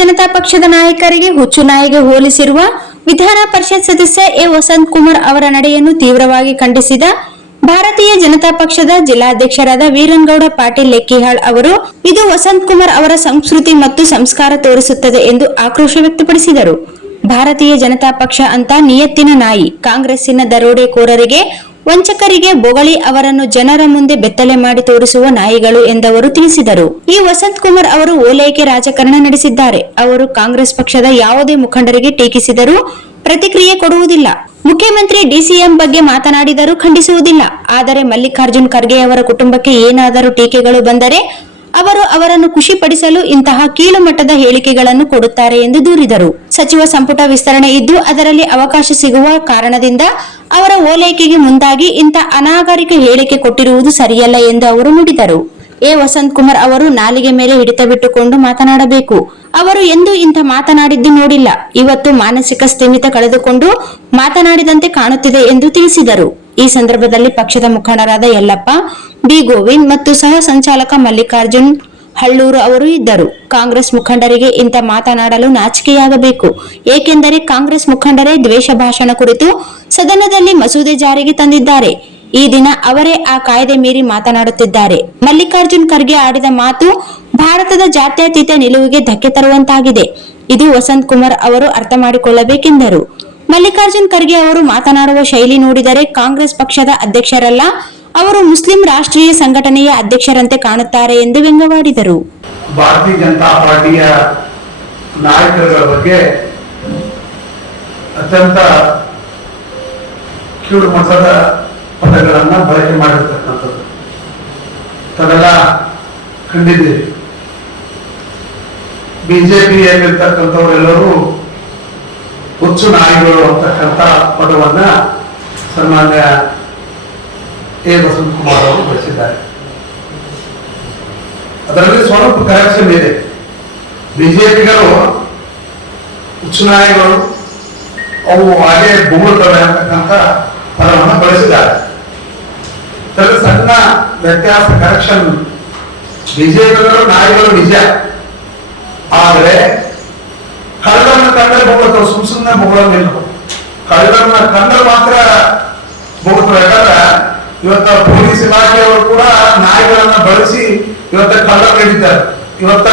ಜನತಾ ಪಕ್ಷದ ನಾಯಕರಿಗೆ ಹುಚ್ಚು ನಾಯಿಗೆ ಹೋಲಿಸಿರುವ ವಿಧಾನ ಪರಿಷತ್ ಸದಸ್ಯ ಎ ವಸಂತ್ ಕುಮಾರ್ ಅವರ ನಡೆಯನ್ನು ತೀವ್ರವಾಗಿ ಖಂಡಿಸಿದ ಭಾರತೀಯ ಜನತಾ ಪಕ್ಷದ ಜಿಲ್ಲಾಧ್ಯಕ್ಷರಾದ ವೀರನಗೌಡ ಪಾಟೀಲ್ ಲೆಕ್ಕಿಹಾಳ್ ಅವರು ಇದು ವಸಂತ್ ಕುಮಾರ್ ಅವರ ಸಂಸ್ಕೃತಿ ಮತ್ತು ಸಂಸ್ಕಾರ ತೋರಿಸುತ್ತದೆ ಎಂದು ಆಕ್ರೋಶ ವ್ಯಕ್ತಪಡಿಸಿದರು. ಭಾರತೀಯ ಜನತಾ ಪಕ್ಷ ಅಂತ ನಿಯತ್ತಿನ ನಾಯಿ, ಕಾಂಗ್ರೆಸ್ಸಿನ ದರೋಡೆಕೋರರಿಗೆ, ವಂಚಕರಿಗೆ ಬೊಗಳಿ ಅವರನ್ನು ಜನರ ಮುಂದೆ ಬೆತ್ತಲೆ ಮಾಡಿ ತೋರಿಸುವ ನಾಯಿಗಳು ಎಂದವರು ತಿಳಿಸಿದರು. ಈ ವಸಂತ್ ಕುಮಾರ್ ಅವರು ಓಲೈಕೆ ರಾಜಕಾರಣ ನಡೆಸಿದ್ದಾರೆ. ಅವರು ಕಾಂಗ್ರೆಸ್ ಪಕ್ಷದ ಯಾವುದೇ ಮುಖಂಡರಿಗೆ ಟೀಕಿಸಿದರೂ ಪ್ರತಿಕ್ರಿಯೆ ಕೊಡುವುದಿಲ್ಲ. ಮುಖ್ಯಮಂತ್ರಿ ಡಿಸಿಎಂ ಬಗ್ಗೆ ಮಾತನಾಡಿದರೂ ಖಂಡಿಸುವುದಿಲ್ಲ. ಆದರೆ ಮಲ್ಲಿಕಾರ್ಜುನ್ ಖರ್ಗೆ ಅವರ ಕುಟುಂಬಕ್ಕೆ ಏನಾದರೂ ಟೀಕೆಗಳು ಬಂದರೆ ಅವರು ಅವರನ್ನು ಖುಷಿಪಡಿಸಲು ಇಂತಹ ಕೀಳು ಮಟ್ಟದ ಹೇಳಿಕೆಗಳನ್ನು ಕೊಡುತ್ತಾರೆ ಎಂದು ದೂರಿದರು. ಸಚಿವ ಸಂಪುಟ ವಿಸ್ತರಣೆ ಇದ್ದು ಅದರಲ್ಲಿ ಅವಕಾಶ ಸಿಗುವ ಕಾರಣದಿಂದ ಅವರ ಓಲೈಕೆಗೆ ಮುಂದಾಗಿ ಇಂಥ ಅನಾಗರಿಕ ಹೇಳಿಕೆ ಕೊಟ್ಟಿರುವುದು ಸರಿಯಲ್ಲ ಎಂದು ಅವರು ನುಡಿದರು. ಎ ವಸಂತ್ ಕುಮಾರ್ ಅವರು ನಾಲಿಗೆ ಮೇಲೆ ಹಿಡಿತ ಬಿಟ್ಟುಕೊಂಡು ಮಾತನಾಡಬೇಕು. ಅವರು ಎಂದೂ ಇಂಥ ಮಾತನಾಡಿದ್ದು ನೋಡಿಲ್ಲ. ಇವತ್ತು ಮಾನಸಿಕ ಸ್ಥಿಮಿತ ಕಳೆದುಕೊಂಡು ಮಾತನಾಡಿದಂತೆ ಕಾಣುತ್ತಿದೆ ಎಂದು ತಿಳಿಸಿದರು. ಈ ಸಂದರ್ಭದಲ್ಲಿ ಪಕ್ಷದ ಮುಖಂಡರಾದ ಯಲ್ಲಪ್ಪ, ಬಿ ಗೋವಿಂದ್ ಮತ್ತು ಸಹ ಸಂಚಾಲಕ ಮಲ್ಲಿಕಾರ್ಜುನ್ ಹಳ್ಳೂರು ಅವರು ಇದ್ದರು. ಕಾಂಗ್ರೆಸ್ ಮುಖಂಡರಿಗೆ ಇಂಥ ಮಾತನಾಡಲು ನಾಚಿಕೆಯಾಗಬೇಕು. ಏಕೆಂದರೆ ಕಾಂಗ್ರೆಸ್ ಮುಖಂಡರೇ ದ್ವೇಷ ಭಾಷಣ ಕುರಿತು ಸದನದಲ್ಲಿ ಮಸೂದೆ ಜಾರಿಗೆ ತಂದಿದ್ದಾರೆ. ಈ ದಿನ ಅವರೇ ಆ ಕಾಯ್ದೆ ಮೀರಿ ಮಾತನಾಡುತ್ತಿದ್ದಾರೆ. ಮಲ್ಲಿಕಾರ್ಜುನ್ ಖರ್ಗೆ ಆಡಿದ ಮಾತು ಭಾರತದ ಜಾತ್ಯತೀತ ನಿಲುವಿಗೆ ಧಕ್ಕೆ ತರುವಂತಾಗಿದೆ. ಇದು ವಸಂತ್ ಕುಮಾರ್ ಅವರು ಅರ್ಥ ಮಾಡಿಕೊಳ್ಳಬೇಕೆಂದರು. ಮಲ್ಲಿಕಾರ್ಜುನ್ ಖರ್ಗೆ ಅವರು ಮಾತನಾಡುವ ಶೈಲಿ ನೋಡಿದರೆ ಕಾಂಗ್ರೆಸ್ ಪಕ್ಷದ ಅಧ್ಯಕ್ಷರಲ್ಲ, ಅವರು ಮುಸ್ಲಿಂ ರಾಷ್ಟ್ರೀಯ ಸಂಘಟನೆಯ ಅಧ್ಯಕ್ಷರಂತೆ ಕಾಣುತ್ತಾರೆ ಎಂದು ವ್ಯಂಗ್ಯವಾಡಿದರು. ಭಾರತೀಯ ಜನತಾ ಪಾರ್ಟಿಯ ನಾಯಕರುಗಳ ಬಗ್ಗೆ ಅತ್ಯಂತ ಕೀಳು ಮಟ್ಟದ ಪದಗಳನ್ನ ಬಳಕೆ ಮಾಡಿರ್ತಕ್ಕಂಥದ್ದು ತಾವೆಲ್ಲ ಕಂಡಿದ್ದೀರಿ. ಬಿಜೆಪಿಯಲ್ಲಿರ್ತಕ್ಕಂಥವರೆಲ್ಲರೂ ಹುಚ್ಚು ನಾಯಿಗಳು ಅಂತಕ್ಕಂಥ ಪದವನ್ನ ಸನ್ಮಾನ್ಯ ಎ ವಸಂತ್ ಕುಮಾರ್ ಅವರು ಬಳಸಿದ್ದಾರೆ. ಅದರಲ್ಲಿ ಸ್ವಲ್ಪ ಕರೆಕ್ಷನ್ ಇದೆ. ಬಿಜೆಪಿಗಳು ಹುಚ್ಚು ನಾಯಿಗಳು ಅವು ಹಾಗೆ ಬೊಗಳುತ್ತವೆ ಅಂತಕ್ಕಂಥ ಪದವನ್ನು ಬಳಸಿದ್ದಾರೆ. ಸಣ್ಣ ವ್ಯತ್ಯಾಸ, ಕರೆಕ್ಷನ್. ಬಿಜೆಪಿಗಳು ನಾಯಿಗಳು ನಿಜ, ಆದರೆ ಕಳ್ಳರನ್ನ ಕಂಡರೆ ಬೊಗಳ್ತಾವ, ಸುಮ್ಮನೆ ಬೊಗಳಂಗಿಲ್ಲ. ಕಳ್ಳರನ್ನ ಕಂಡರೆ ಮಾತ್ರ ಬೊಗಳ್ತಾವ. ಯಾಕಂದ್ರೆ ಇವತ್ತ ಪೊಲೀಸ್ ಇಲಾಖೆಯವರು ಕೂಡ ನಾಯಿಗಳನ್ನ ಬಳಸಿ ಇವತ್ತ ಕಳ್ಳರು ಹಿಡಿತಾರೆ. ಇವತ್ತ